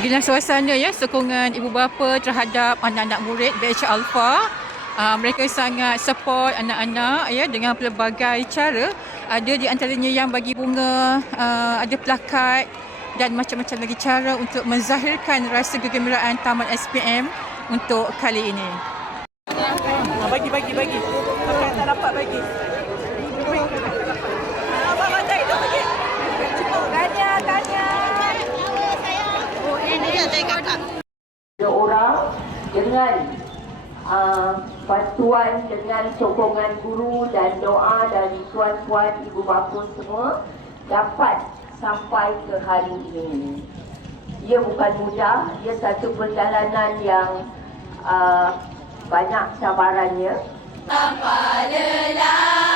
Beginilah suasana ya, sokongan ibu bapa terhadap anak-anak murid BH Alpha. Mereka sangat support anak-anak ya dengan pelbagai cara. Ada di antaranya yang bagi bunga, ada plakat dan macam-macam lagi cara untuk menzahirkan rasa kegembiraan Taman SPM untuk kali ini. Bagi. Apa yang tak dapat bagi. Abang baca itu bagi. Tanya. Oh, ini dia saya kakak. Orang dengan bantuan, dengan sokongan guru dan doa dari tuan-tuan, ibu bapa semua dapat sampai ke hari ini. Ia bukan mudah, ia satu perjalanan yang banyak cabarannya. Tanpa lelah